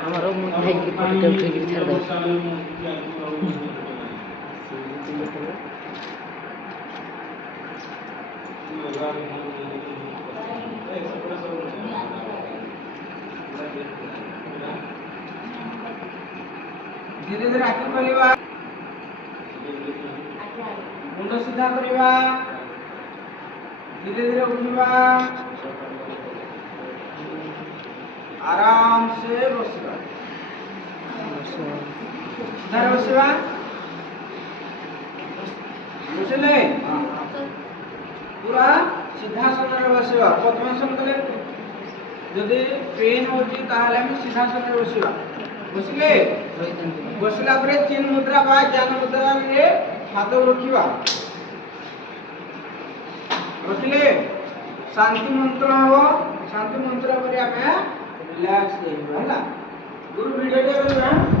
ଆମର ମୁଁ ଖାଇକି ପଟେ ଉଠେଇକି ଛାଡ଼ିଦେବ। धीरे धीरे आखि खोलिबा, मुंड सीधा करिबा, धीरे धीरे उठिबा, आराम से बसिबा, सीधा बसिबा, बुझिले पूरा सिद्धासन रे बसिबा। पद्मासन कले जदि पेन होची ताहाले हम सिद्धासन रे बसिबा। बुझिले बसिला परे चिन्ह मुद्रा बा ज्ञान मुद्रा रे हाथ रखिबा। रखिले शांति मंत्र हो, शांति मंत्र पर हमें रिलैक्स देबा। हला गुरु वीडियो दे